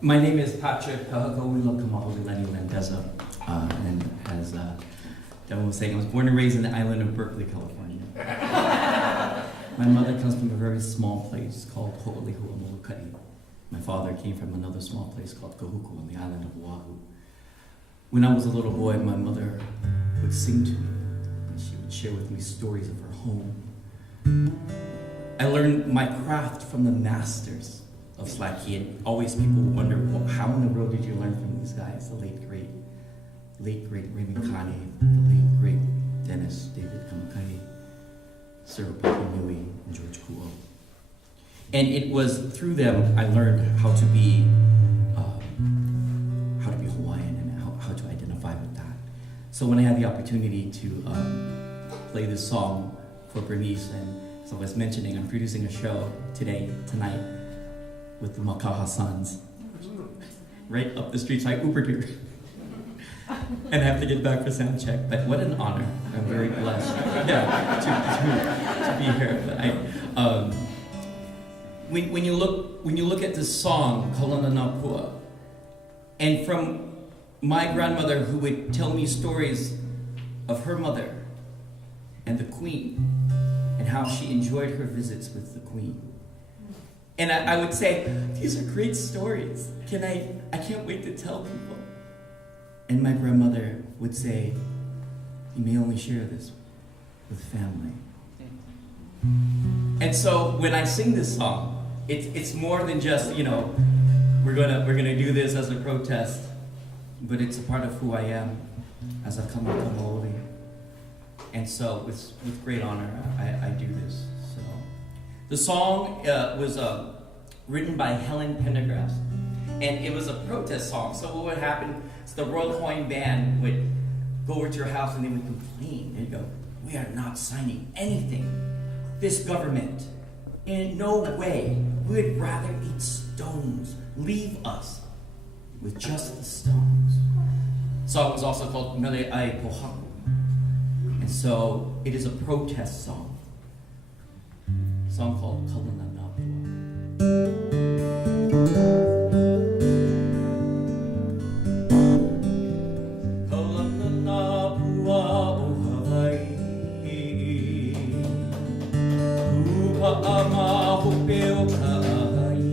My name is Patrick Kaulana Lendeza, and as Devin was saying, I was born and raised in the island of Berkeley, California. My mother comes from a very small place called Ho'olehua. My father came from another small place called Kahuku on the island of Oahu. When I was a little boy, my mother would sing to me, and she would share with me stories of her home. I learned my craft from the masters of Slaki, and always people wonder, well, how in the world did you learn from these guys? The late great Raymond Kane, the late great Dennis David Kamakai, Sir Pahinui, and George Kuo. And it was through them I learned how to be Hawaiian and how to identify with that. So when I had the opportunity to play this song for Bernice, and as I was mentioning, I'm producing a show tonight, with the Makaha Sons, right up the street, so I Ubered here. And I have to get back for sound check, but what an honor. I'm very blessed to be here. But when you look at this song, Kaulana Na Pua, and from my grandmother who would tell me stories of her mother and the Queen, and how she enjoyed her visits with the Queen. And I would say, these are great stories. I can't wait to tell people. And my grandmother would say, you may only share this with family. And so when I sing this song, it's more than just, we're gonna do this as a protest, but it's a part of who I am as a kamakamo'oli. And so with great honor, I do this. So the song was written by Helen Prendergast, and it was a protest song. So what would happen is the Royal Hawaiian Band would go over to your house and they would complain. They'd go, we are not signing anything. This government, in no way, we would rather eat stones. Leave us with just the stones. The song was also called Mele Ai Pohaku. And so it is a protest song. A song called Kaulana Na Pua. Kaulana Na Pua o Hawai'i, Kupa'a ma hope o Ka'i,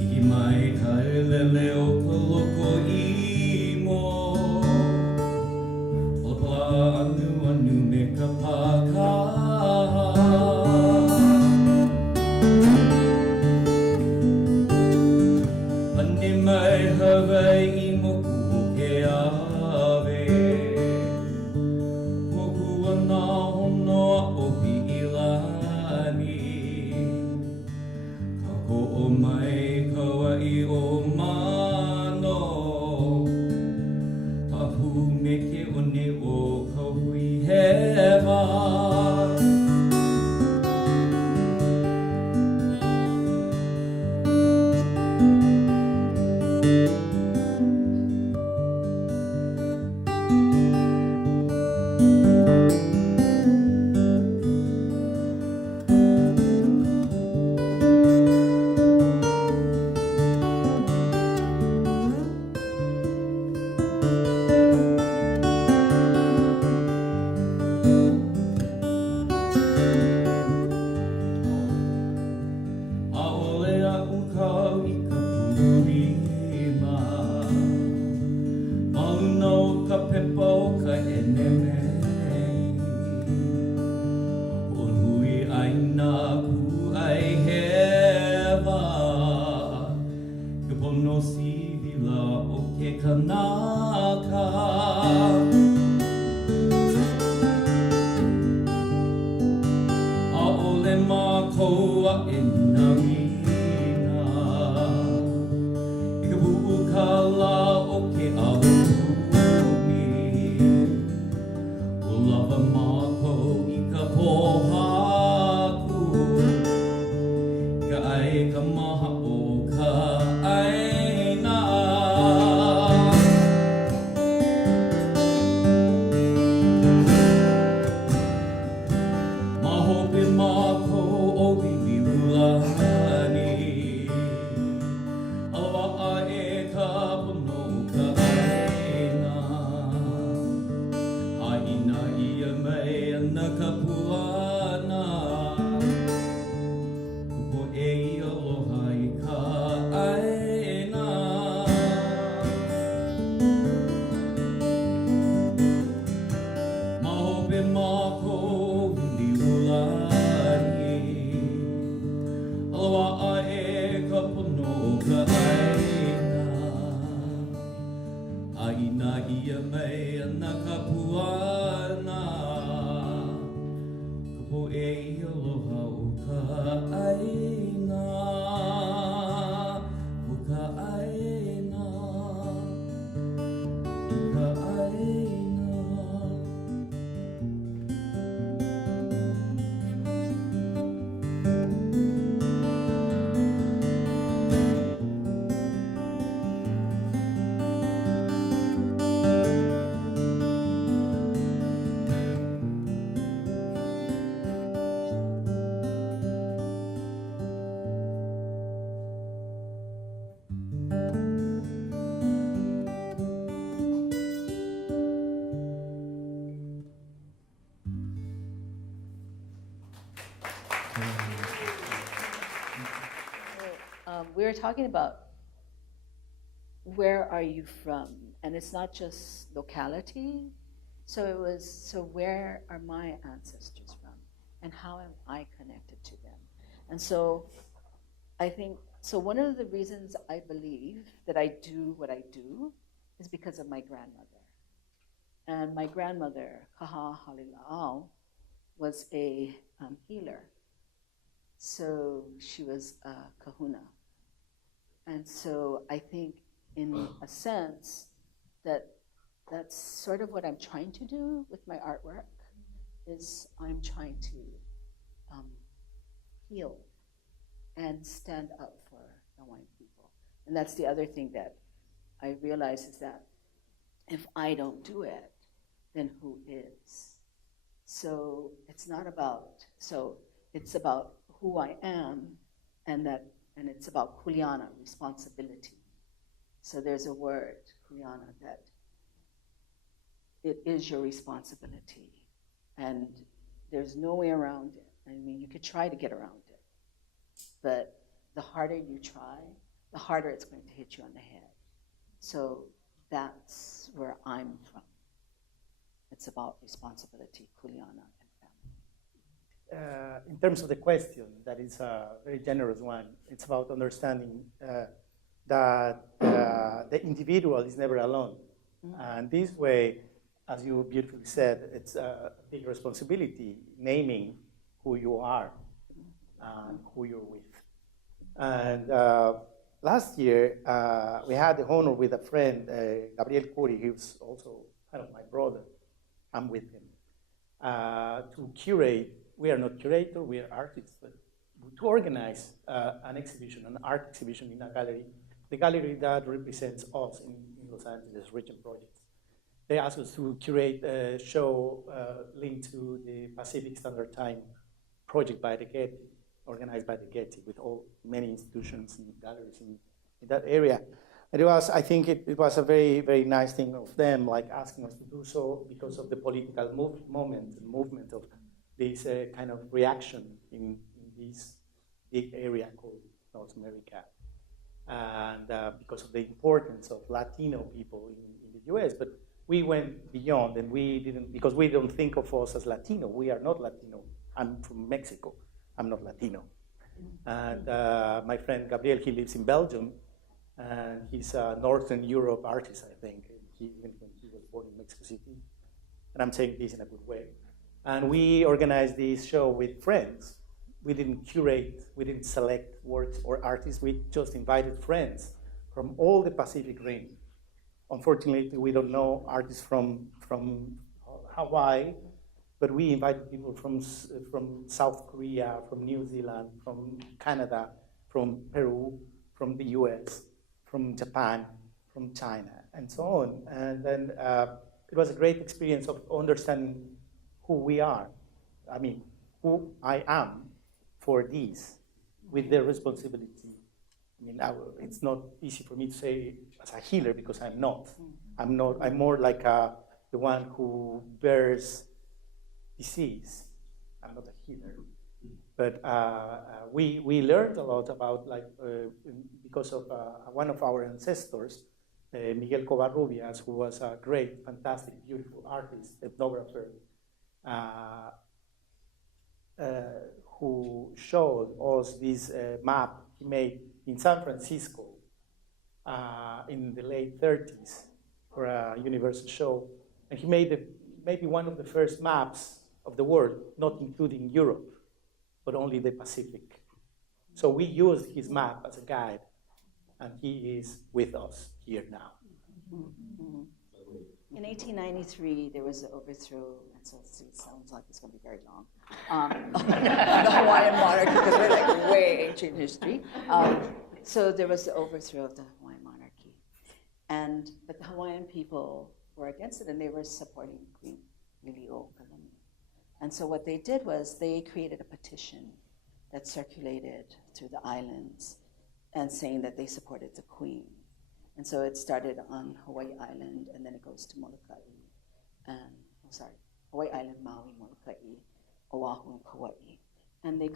Hiki mai ka lele o ka loko i mo, Anu me ka paka. Hawai'i moku ke ave, moku ana honoa o Pi'ilani, ka ko'o mai Kauai o mano, pahu me ke one o Kauhi hewa. Mahope mako o Liliʻuokalani. ia mai ana ka puana ka po e aloha o ka aina o ka aina ka aina. We were talking about where are you from, and it's not just locality. So it was, so where are my ancestors from, and how am I connected to them? And so I think, so one of the reasons I believe that I do what I do is because of my grandmother. And my grandmother, Kaha Halila'au, was a healer. So she was a kahuna. And so I think in a sense that that's sort of what I'm trying to do with my artwork, is I'm trying to heal and stand up for Hawaiian people. And that's the other thing that I realize, is that if I don't do it, then who is? So it's not about, so it's about who I am, and that, and it's about kuleana, responsibility. So there's a word, kuleana, that it is your responsibility, and there's no way around it. I mean, you could try to get around it, but the harder you try, the harder it's going to hit you on the head. So that's where I'm from. It's about responsibility, kuleana, and family. In terms of the question, that is a very generous one. It's about understanding that the individual is never alone. Mm-hmm. And this way, as you beautifully said, it's a big responsibility, naming who you are and who you're with. And last year, we had the honor with a friend, Gabriel Curi, he was also kind of my brother. I'm with him. To curate, we are not curator, we are artists, but to organize an exhibition, an art exhibition in a gallery, the gallery that represents us in Los Angeles Region Projects. They asked us to curate a show linked to the Pacific Standard Time project by the Getty, organized by the Getty, with many institutions and galleries in that area. And it was, I think it was a very, very nice thing of them, like asking us to do so because of the political movement of this kind of reaction in this big area called North America. And because of the importance of Latino people in the US, but we went beyond, and we didn't, because we don't think of us as Latino. We are not Latino. I'm from Mexico. I'm not Latino. And my friend Gabriel, he lives in Belgium, and he's a Northern Europe artist, I think. Even when he was born in Mexico City. And I'm saying this in a good way. And we organized this show with friends. We didn't curate, we didn't select works or artists. We just invited friends from all the Pacific Rim. Unfortunately, we don't know artists from Hawaii, but we invited people from South Korea, from New Zealand, from Canada, from Peru, from the US, from Japan, from China, and so on. And then it was a great experience of understanding who we are. I mean, who I am for this, with the responsibility. I mean, it's not easy for me to say as a healer, because I'm not. I'm more like the one who bears disease. I'm not a healer. But we learned a lot about, because of one of our ancestors, Miguel Covarrubias, who was a great, fantastic, beautiful artist, ethnographer, who showed us this map he made in San Francisco in the late 30s for a Universal show. And he made maybe one of the first maps of the world, not including Europe, but only the Pacific. So we used his map as a guide, and he is with us here now. In 1893, there was an overthrow, and so it sounds like it's going to be very long. The Hawaiian monarchy, because we're like way ancient history. So there was the overthrow of the Hawaiian monarchy, but the Hawaiian people were against it, and they were supporting Queen Liliʻuokalani. And so what they did was they created a petition that circulated through the islands, and saying that they supported the Queen. And so it started on Hawaii Island, and then it goes to Molokai, Hawaii Island, Maui, Molokai, Oahu, and Kauai. And they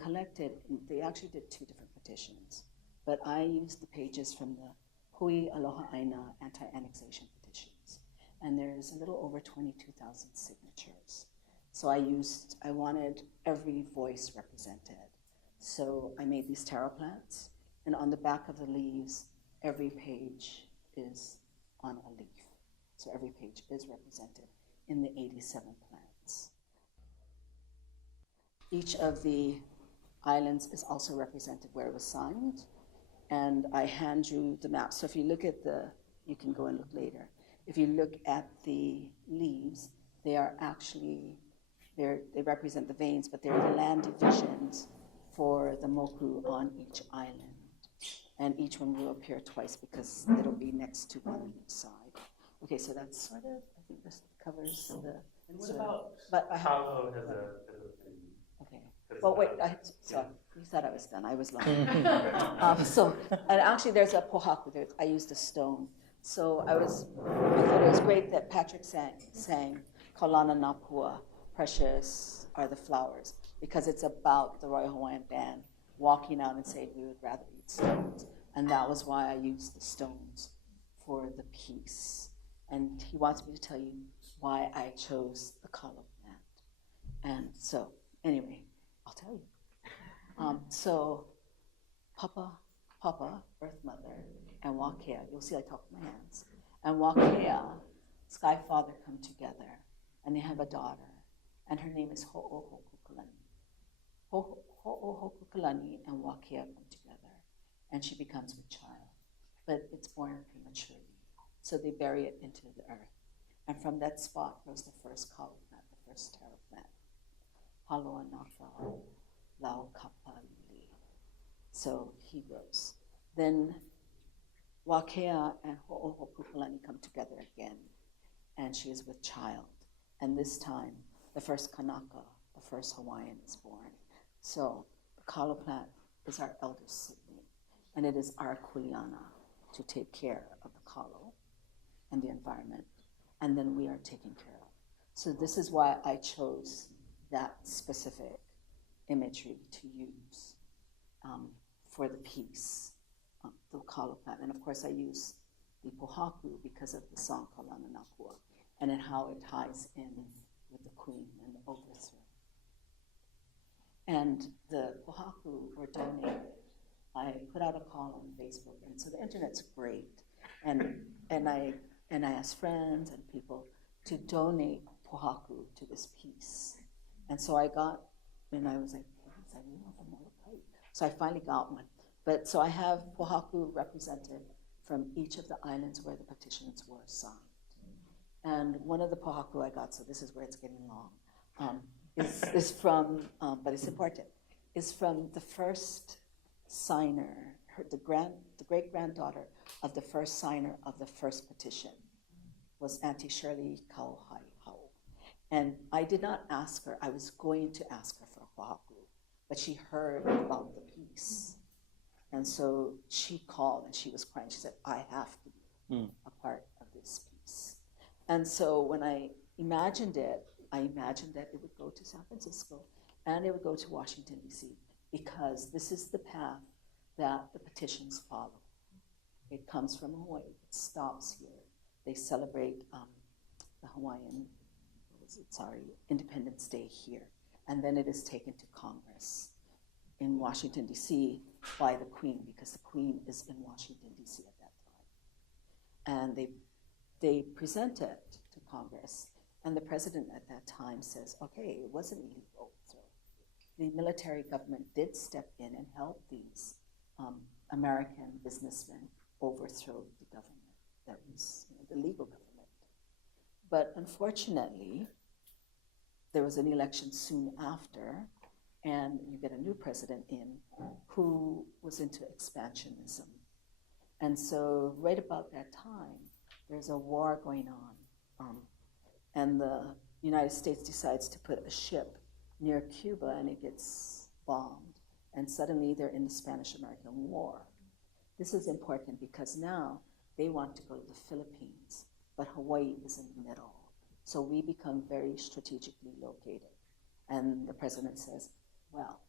actually did 2 different petitions. But I used the pages from the Hui Aloha Aina anti-annexation petitions. And there's a little over 22,000 signatures. So I wanted every voice represented. So I made these taro plants, and on the back of the leaves, every page is on a leaf. So every page is represented in the 87 plants. Each of the islands is also represented where it was signed, and I hand drew the map. So if you look at you can go and look later. If you look at the leaves, they are actually, they represent the veins, but they're the land divisions for the moku on each island. And each one will appear twice because it'll be next to one on each side. Okay, so that's sort of, I think this covers the. And what about but I have, Palo has a thing? okay. Well, wait, sorry, you said I was done. I was lying. And actually there's a pohaku there. I used a stone. So I thought it was great that Patrick sang Kaulana Na Pua, Precious Are the Flowers, because it's about the Royal Hawaiian Band walking out and saying we would rather eat stones. And that was why I used the stones for the piece. And he wants me to tell you why I chose the kalo plant. And so, anyway, I'll tell you. So, Papa, Earth Mother, and Wakea, you'll see I talk with my hands, and Wakea, Sky Father come together, and they have a daughter, and her name is Ho'ohokukalani. Ho'ohokukalani and Wakea come together, and she becomes with child, but it's born prematurely. So they bury it into the earth. And from that spot grows the first kalo plant, the first taro plant. Haloa Nafa Lau Kapali. So he grows. Then Wakea and Ho'ohokukalani come together again, and she is with child. And this time, the first Kanaka, the first Hawaiian, is born. So the kalo plant is our eldest sibling, and it is our kuleana to take care of the kalo and the environment, and then we are taken care of. So this is why I chose that specific imagery to use for the piece, the kalo plant. And of course I use the pohaku because of the song Kaulana Na Pua, and then how it ties in with the queen and the overthrow. And the pohaku were donated. I put out a call on Facebook, and so the internet's great. And I asked friends and people to donate pohaku to this piece. And so I got, and I was like, so I finally got one. But so I have pohaku represented from each of the islands where the petitions were signed. And one of the pohaku I got, so this is where it's getting long, is from, but it's important, is from the first signer, the great-granddaughter of the first signer of the first petition was Auntie Shirley Kauhai. And I did not ask her, I was going to ask her for a pohaku, but she heard about the piece. And so she called and she was crying. She said, I have to be a part of this piece. And so when I imagined it, I imagined that it would go to San Francisco and it would go to Washington, D.C., because this is the path that the petitions follow. It comes from Hawaii, it stops here. They celebrate the Hawaiian, Independence Day here. And then it is taken to Congress in Washington, D.C. by the Queen, because the Queen is in Washington, D.C. at that time. And they they present it to Congress, and the president at that time says, okay, it wasn't illegal overthrow. The military government did step in and help these American businessmen overthrow the government that was the legal government. But unfortunately, there was an election soon after, and you get a new president in who was into expansionism. And so right about that time, there's a war going on. And the United States decides to put a ship near Cuba, and it gets bombed. And suddenly they're in the Spanish-American War. This is important because now they want to go to the Philippines, but Hawaii is in the middle. So we become very strategically located. And the president says, well,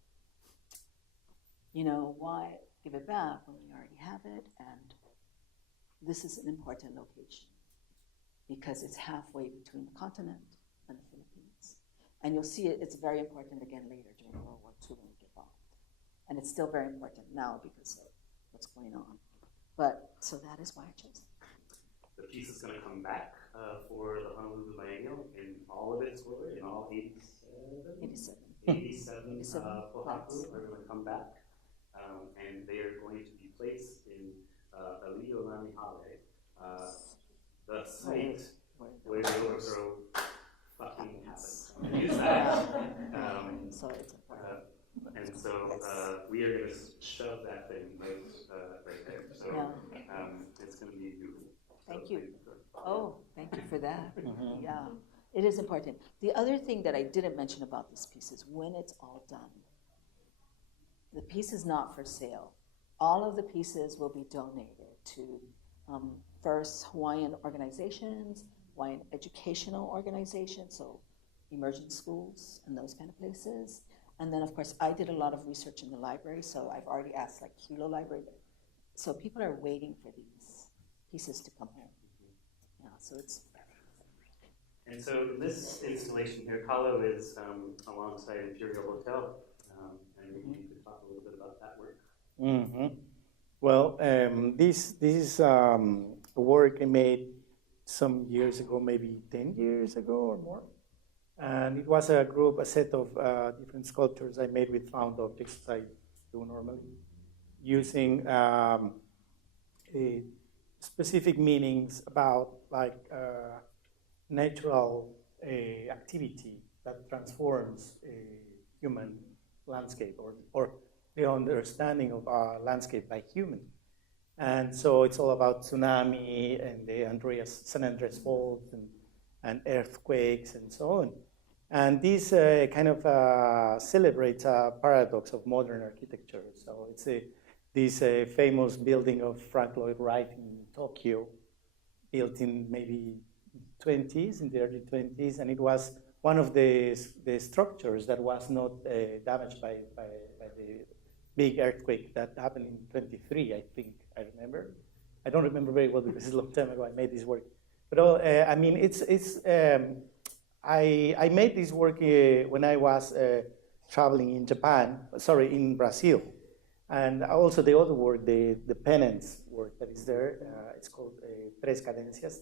you know, why give it back when we already have it? And this is an important location because it's halfway between the continent and the Philippines. And you'll see it's very important again later during World War II when we get bombed. And it's still very important now because of what's going on. But, so that is why I chose it. The piece is going to come back for the Honolulu Biennial in all of its glory, in all 87 pohaku are going to come back. And they are going to be placed in Liliʻuokalani, the site where the overthrow fucking happened. Use that. So it's important. And so we are going to shove that thing right there. So it's going to be beautiful. Thank you. Oh, thank you for that. Yeah, it is important. The other thing that I didn't mention about this piece is when it's all done, the piece is not for sale. All of the pieces will be donated to first Hawaiian organizations, Hawaiian educational organizations, so immersion schools and those kind of places. And then, of course, I did a lot of research in the library, so I've already asked, like, Hilo Library. So people are waiting for these pieces to come home. Yeah, so it's... And so this installation here, Kalo, is alongside Imperial Hotel, and maybe you could talk a little bit about that work. Mm-hmm. Well, this is a work I made some years ago, maybe 10 years ago or more. And it was a set of different sculptures I made with found objects, as I do normally, using specific meanings about like natural activity that transforms a human landscape or the understanding of our landscape by human. And so it's all about tsunami and the San Andreas Fault and earthquakes and so on. And this kind of celebrates a paradox of modern architecture. So it's this famous building of Frank Lloyd Wright in Tokyo, built in maybe in the early 20s, and it was one of the structures that was not damaged by the big earthquake that happened in 23, I think, I remember. I don't remember very well because it's a long time ago I made this work. But I mean, I made this work when I was traveling in Brazil. And also the other work, the penance work that is there, it's called Tres Cadencias,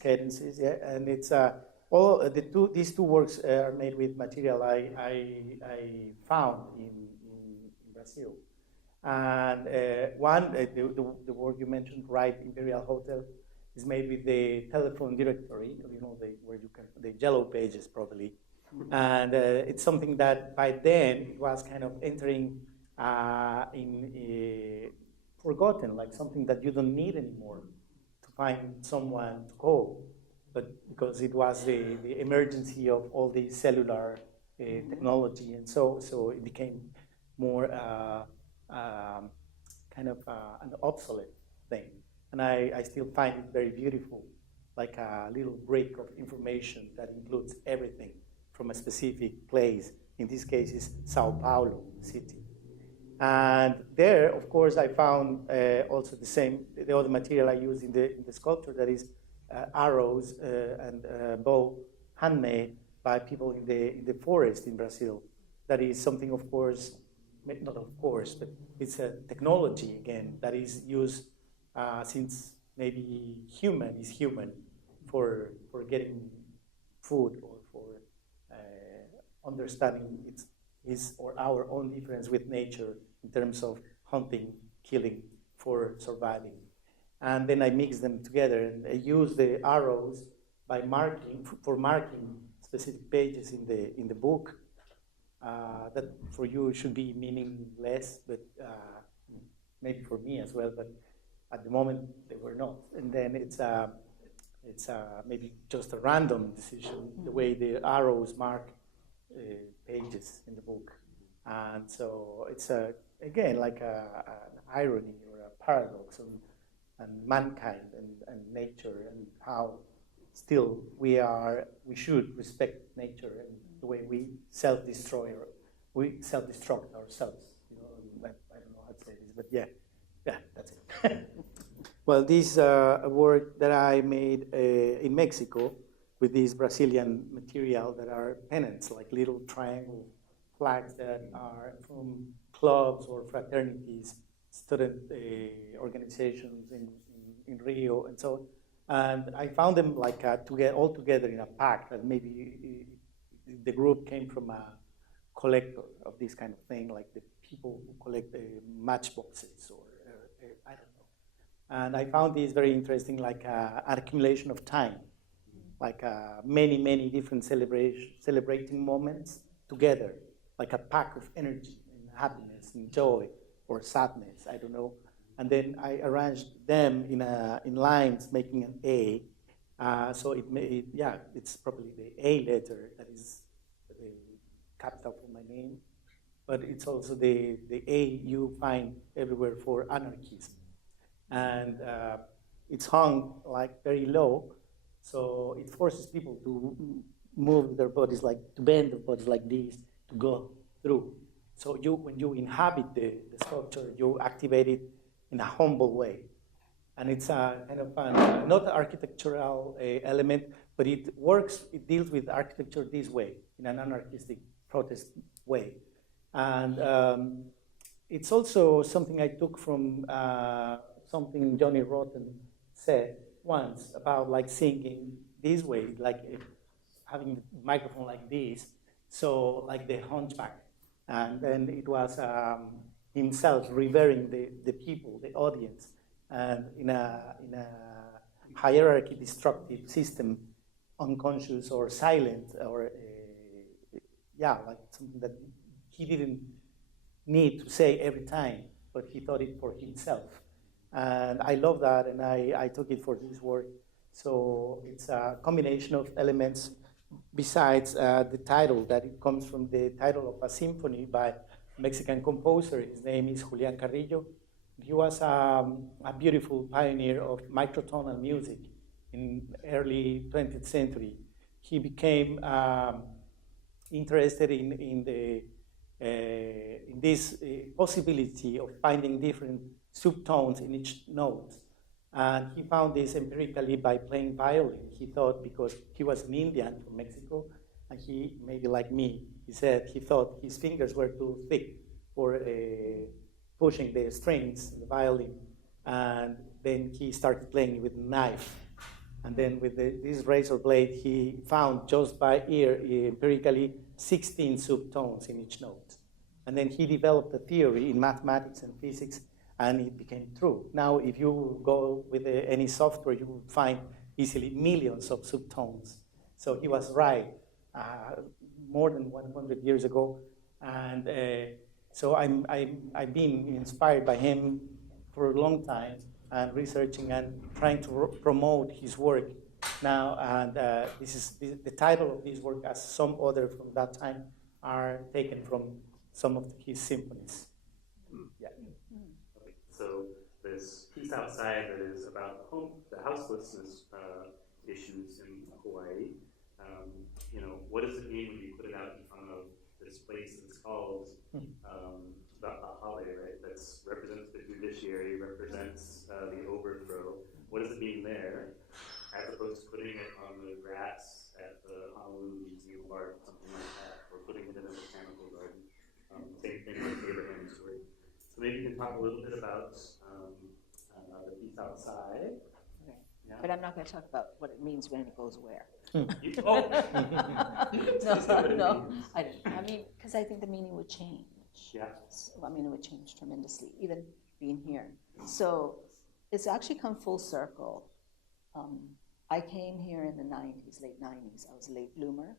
cadences, yeah. And it's these two works are made with material I found in Brazil. And the work you mentioned, Wright Imperial Hotel, is made with the telephone directory, you know, the yellow pages probably. And it's something that by then it was kind of entering forgotten, like something that you don't need anymore to find someone to call. But because it was the emergency of all the cellular technology, and so it became more kind of an obsolete thing. And I still find it very beautiful, like a little brick of information that includes everything from a specific place. In this case, is Sao Paulo city. And there, of course, I found also the other material I used in the sculpture, that is arrows and bow, handmade by people in the forest in Brazil. That is something, of course, not of course, but it's a technology, again, that is used since maybe human is human for getting food or for understanding his or our own difference with nature in terms of hunting, killing, for surviving. And then I mix them together, and I use the arrows by marking specific pages in the book. That for you should be meaningless, but maybe for me as well. But at the moment they were not. And then it's maybe just a random decision, the way the arrows mark pages in the book. And so it's again like an irony or a paradox and mankind and nature, and how still we should respect nature and the way we self-destruct ourselves. You know, I don't know how to say this, but yeah, that's it. Well, this work that I made in Mexico with this Brazilian material that are pennants, like little triangle flags that are from clubs or fraternities, student organizations in Rio and so on. And I found them like all together in a pack, and maybe the group came from a collector of this kind of thing, like the people who collect matchboxes or I don't know. And I found this very interesting, like an accumulation of time, like many different celebrating moments together, like a pack of energy and happiness and joy or sadness, I don't know. And then I arranged them in lines, making an A. So it's probably the A letter that is the capital for my name, but it's also the A you find everywhere for anarchism. And it's hung like very low, so it forces people to move their bodies, like to bend their bodies like this, to go through. So when you inhabit the sculpture, you activate it in a humble way. And it's a kind of not an architectural element, but it deals with architecture this way, in an anarchistic protest way. And it's also something I took from something Johnny Rotten said once about like singing this way, like having the microphone like this, so like the hunchback. And then it was himself revering the people, the audience, and in a hierarchy destructive system, unconscious or silent, or like something that he didn't need to say every time, but he thought it for himself. And I love that, and I took it for this work. So it's a combination of elements besides the title, that it comes from the title of a symphony by a Mexican composer. His name is Julián Carrillo. He was a beautiful pioneer of microtonal music in early 20th century. He became interested in this possibility of finding different subtones in each note. And he found this empirically by playing violin. He thought, because he was an Indian from Mexico, and he, maybe like me, he said he thought his fingers were too thick for pushing the strings in the violin. And then he started playing with a knife. And then with this razor blade, he found just by ear, empirically, 16 subtones in each note. And then he developed a theory in mathematics and physics, and it became true. Now, if you go with any software, you will find easily millions of subtones. So he was right more than 100 years ago. And so I've been inspired by him for a long time, and researching and trying to promote his work now. And this is the title of this work, as some other from that time, are taken from some of his symphonies. Yeah. So this piece outside that is about the houselessness issues in Hawaii. What does it mean when you put it out in front of this place that's called the Ahale, right? That represents the judiciary, represents the overthrow. What does it mean there, as opposed to putting it on the grass at the Honolulu Museum of Art, something like that, or putting it in a botanical garden? Same thing with Abraham Cruzvillegas. So maybe you can talk a little bit about the piece outside, But I'm not going to talk about what it means when it goes where. Oh. No, I didn't. I mean, because I think the meaning would change. Yeah. So, I mean, it would change tremendously, even being here. So it's actually come full circle. I came here in the 90s, late 90s. I was a late bloomer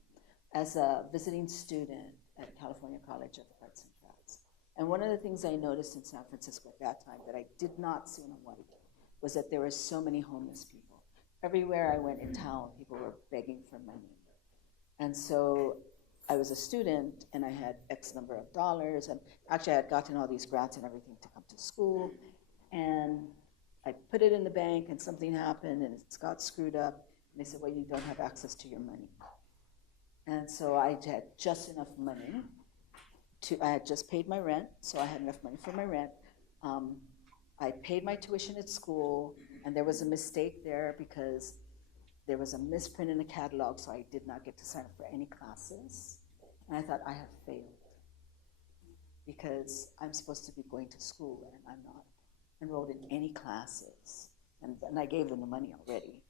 as a visiting student at California College of Arts and Crafts. And one of the things I noticed in San Francisco at that time that I did not see in Hawaii was that there were so many homeless people. Everywhere I went in town, people were begging for money. And so I was a student, and I had X number of dollars, and actually I had gotten all these grants and everything to come to school, and I put it in the bank, and something happened, and it got screwed up, and they said, well, you don't have access to your money. And so I had just enough money I had just paid my rent, so I had enough money for my rent. I paid my tuition at school, and there was a mistake there because there was a misprint in the catalog, so I did not get to sign up for any classes. And I thought, I have failed because I'm supposed to be going to school, and I'm not enrolled in any classes. And I gave them the money already.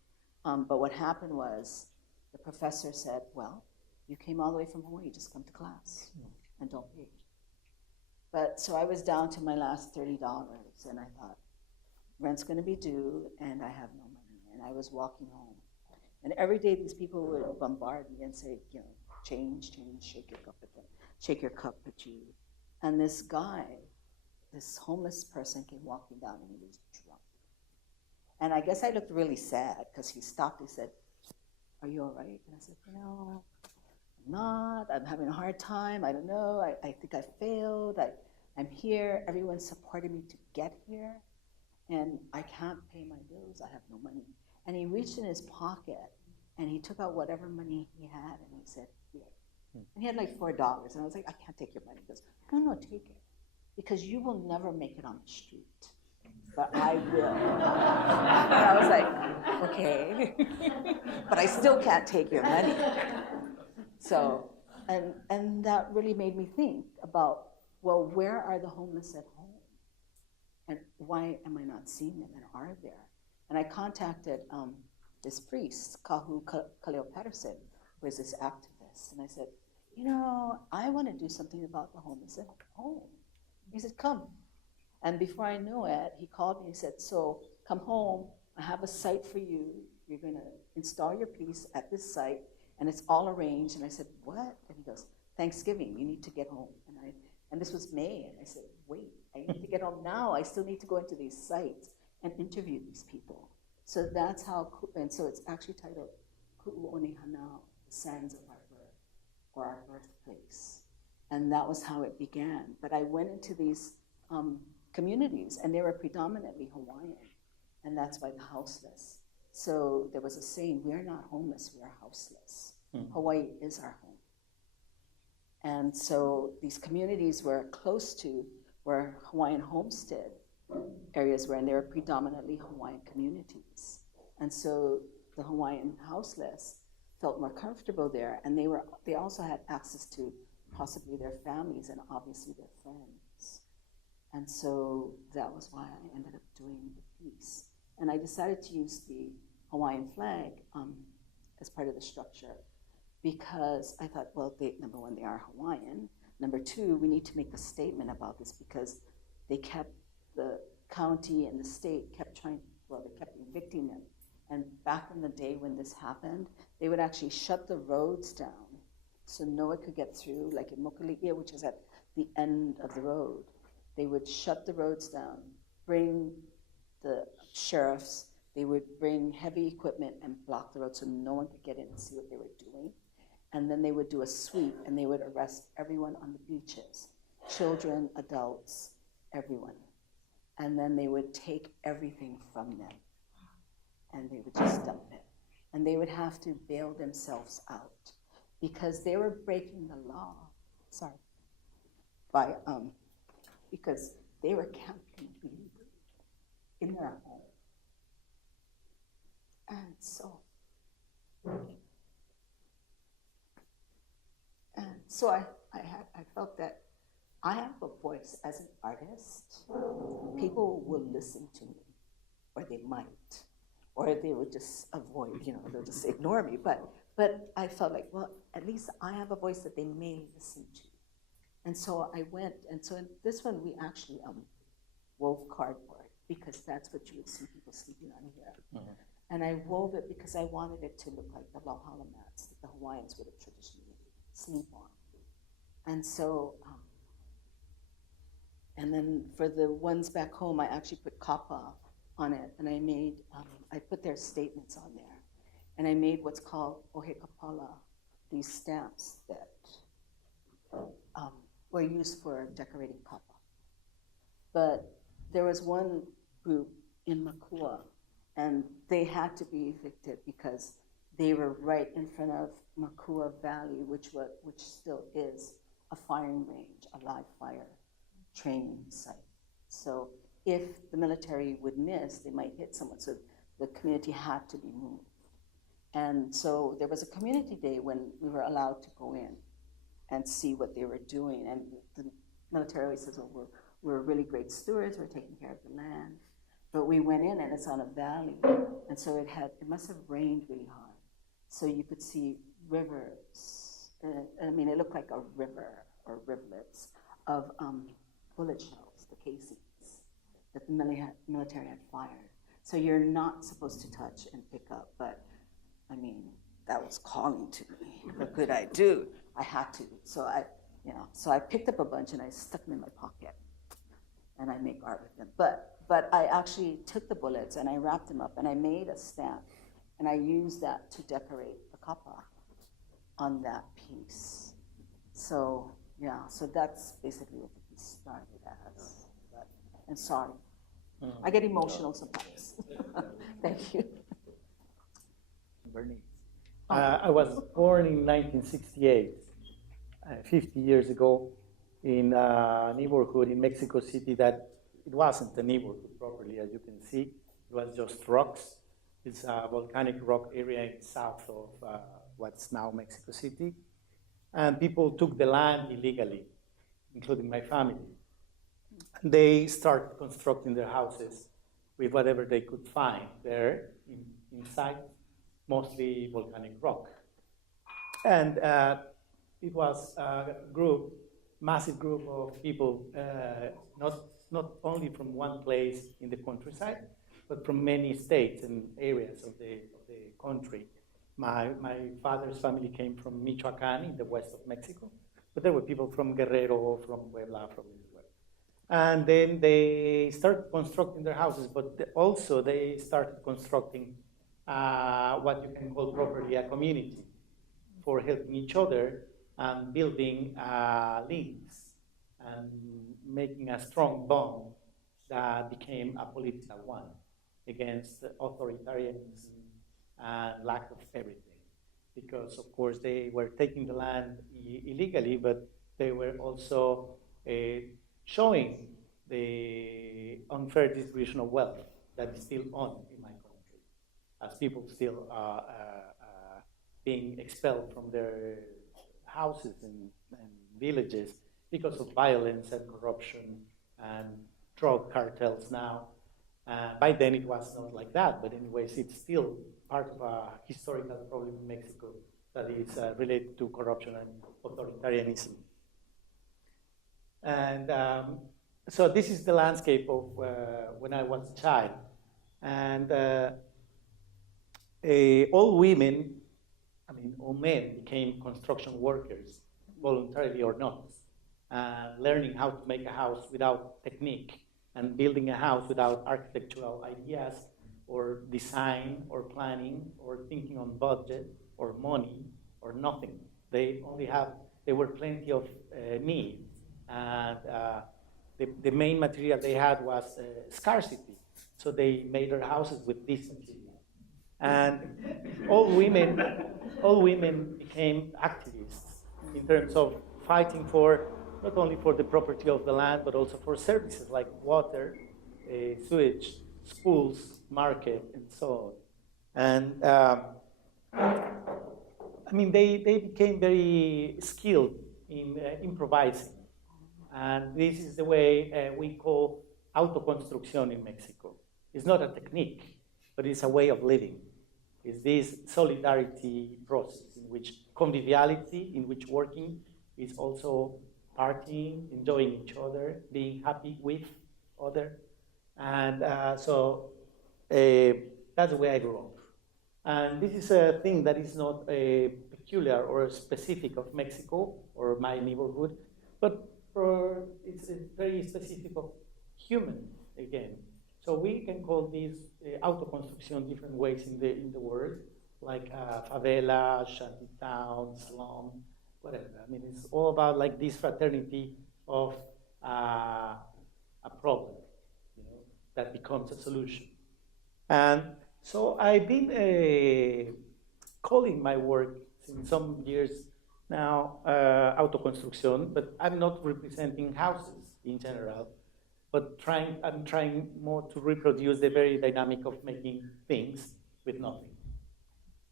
But what happened was the professor said, well, you came all the way from Hawaii, just come to class and don't pay. But so I was down to my last $30, and I thought, rent's gonna be due, and I have no money. And I was walking home. And every day these people would bombard me and say, you know, change, shake your cup at you. And this guy, this homeless person came walking down, and he was drunk. And I guess I looked really sad because he stopped, he said, are you all right? And I said, no, I'm not, I'm having a hard time, I don't know, I think I failed, I'm here, everyone supported me to get here, and I can't pay my bills, I have no money. And he reached in his pocket, and he took out whatever money he had, and he said, here. And he had like $4, and I was like, I can't take your money. He goes, no, take it, because you will never make it on the street, but I will. And I was like, okay, but I still can't take your money. So, and that really made me think about, well, where are the homeless at home? And why am I not seeing them, and are there? And I contacted this priest, Kahu Kaleo Patterson, who is this activist, and I said, you know, I want to do something about the homeless at home. He said, come. And before I knew it, he called me and said, so come home, I have a site for you. You're going to install your piece at this site, and it's all arranged. And I said, what? And he goes, Thanksgiving, you need to get home. And this was May, and I said, wait, I need to get home now. I still need to go into these sites and interview these people. So that's how, and so it's actually titled Ku'uone Hanau, the Sands of Our Birth, or Our Birthplace. And that was how it began. But I went into these communities, and they were predominantly Hawaiian, and that's why the houseless. So there was a saying, we are not homeless, we are houseless. Hawaii is our home. And so these communities were close to where Hawaiian homestead areas were, and they were predominantly Hawaiian communities. And so the Hawaiian houseless felt more comfortable there, and they also had access to possibly their families and obviously their friends. And so that was why I ended up doing the piece. And I decided to use the Hawaiian flag as part of the structure because I thought, well, number one, they are Hawaiian. Number two, we need to make a statement about this because the county and the state kept evicting them. And back in the day when this happened, they would actually shut the roads down so no one could get through, like in Mokali'ia, which is at the end of the road. They would shut the roads down, bring the sheriffs, they would bring heavy equipment and block the road so no one could get in and see what they were doing. And then they would do a sweep and they would arrest everyone on the beaches, children, adults, everyone. And then they would take everything from them and they would just dump it. And they would have to bail themselves out because they were breaking the law, because they were camping illegally in their home. And so I felt that I have a voice as an artist. People will listen to me, or they might. or they would just avoid, they'll just ignore me. But I felt like, well, at least I have a voice that they may listen to. And so I went, and so in this one we actually wove cardboard, because that's what you would see people sleeping on here. Mm-hmm. And I wove it because I wanted it to look like the lauhala mats that the Hawaiians would have traditionally sleep on. And so, and then for the ones back home, I actually put kapa on it, and I made, I put their statements on there. And I made what's called ohekapala, these stamps that were used for decorating kapa. But there was one group in Makua, and they had to be evicted because they were right in front of Makua Valley, which still is a firing range, a live fire training site. So if the military would miss, they might hit someone. So the community had to be moved. And so there was a community day when we were allowed to go in and see what they were doing. And the military always says, oh, we're really great stewards, we're taking care of the land. But we went in and it's on a valley. And so it must have rained really hard. So you could see rivers. It looked like a river or rivulets of bullet shells, the casings that the military had fired. So you're not supposed to touch and pick up, but that was calling to me. What could I do? I had to. So I picked up a bunch and I stuck them in my pocket, and I make art with them. But I actually took the bullets and I wrapped them up and I made a stamp, and I used that to decorate the kapa on that piece. So that's basically what the piece started as. And sorry, I get emotional sometimes. Thank you. Bernice. I was born in 1968, 50 years ago, in a neighborhood in Mexico City that it wasn't a neighborhood properly, as you can see. It was just rocks. It's a volcanic rock area in south of what's now Mexico City. And people took the land illegally, including my family. They started constructing their houses with whatever they could find there inside, mostly volcanic rock. And it was a massive group of people, not only from one place in the countryside, but from many states and areas of the country. My father's family came from Michoacán in the west of Mexico, but there were people from Guerrero, from Puebla, from everywhere. And then they started constructing their houses, but also they started constructing what you can call properly a community for helping each other and building links and making a strong bond that became a political one against authoritarianism and lack of everything. Because, of course, they were taking the land illegally, but they were also showing the unfair distribution of wealth that is still on in my country, as people still are being expelled from their houses and villages because of violence and corruption and drug cartels now. By then it was not like that, but anyways, it's still part of a historical problem in Mexico that is related to corruption and authoritarianism. And so this is the landscape of when I was a child. And all women, all men became construction workers, voluntarily or not, learning how to make a house without technique and building a house without architectural ideas or design or planning or thinking on budget or money or nothing. There were plenty of needs, and the main material they had was scarcity. So they made their houses with this material. And all women became activists in terms of fighting for not only for the property of the land, but also for services like water, sewage, schools, market, and so on. And they became very skilled in improvising. And this is the way we call autoconstrucción in Mexico. It's not a technique. but it's a way of living. It's this solidarity process in which conviviality, in which working is also partying, enjoying each other, being happy with other. And so that's the way I grew up. And this is a thing that is not peculiar or specific of Mexico or my neighborhood, but it's very specific of human, again. So we can call this autoconstruction different ways in the world, like favela, shantytown, slum, whatever. I mean, it's all about like this fraternity of a problem, you know, that becomes a solution. And so I've been calling my work in some years now autoconstruction, but I'm not representing houses in general, but I'm trying more to reproduce the very dynamic of making things with nothing.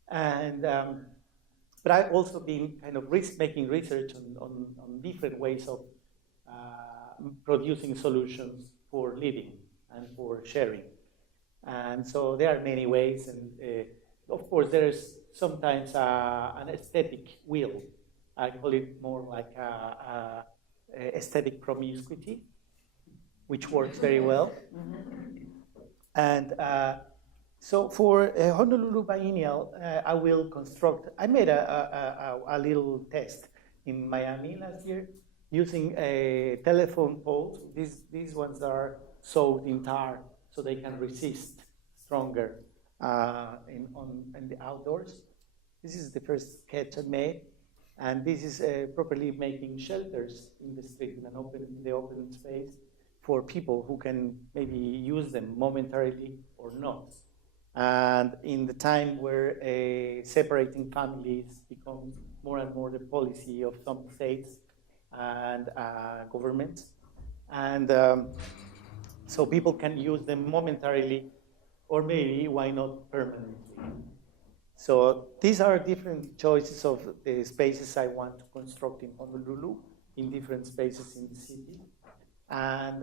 And but I've also been kind of making research on different ways of producing solutions for living and for sharing. And so there are many ways, and of course there's sometimes an aesthetic will. I call it more like aesthetic promiscuity, which works very well. And so for Honolulu Biennial, I will construct, I made a little test in Miami last year using a telephone poles. These ones are soaked in tar so they can resist stronger in the outdoors. This is the first sketch I made. And this is properly making shelters in the street, in the open space, for people who can maybe use them momentarily or not. And in the time where separating families becomes more and more the policy of some states and governments. And so people can use them momentarily, or maybe, why not permanently. So these are different choices of the spaces I want to construct in Honolulu, in different spaces in the city, and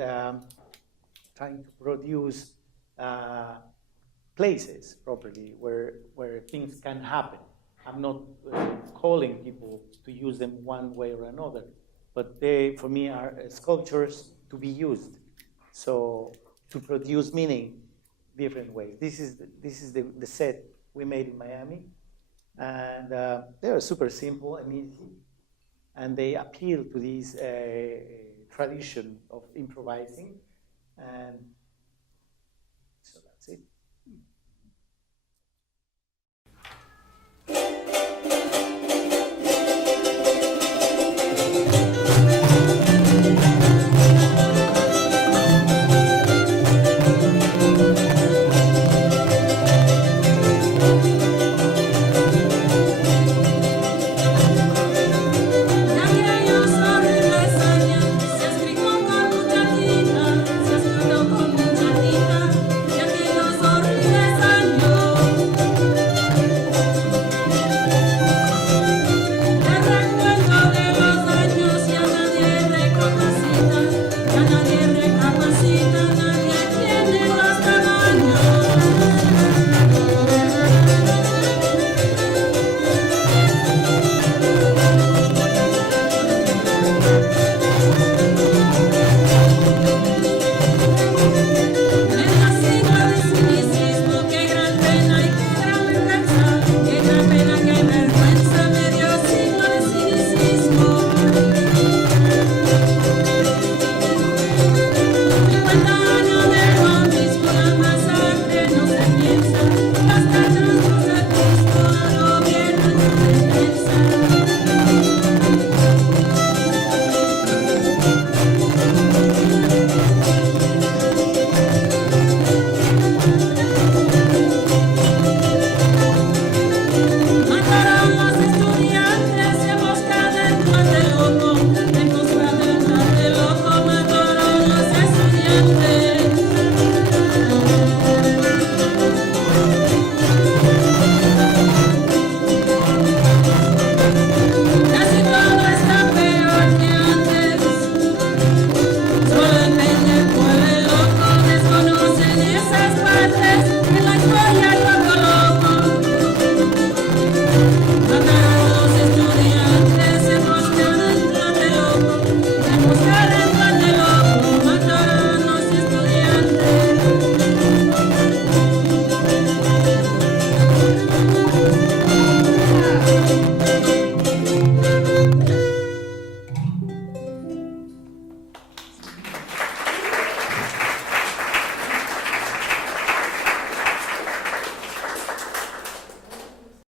trying to produce places properly where things can happen. I'm not calling people to use them one way or another, but they, for me, are sculptures to be used. So to produce meaning different ways. This is the set we made in Miami, and they are super simple and easy, and they appeal to this tradition of improvising, and so that's it.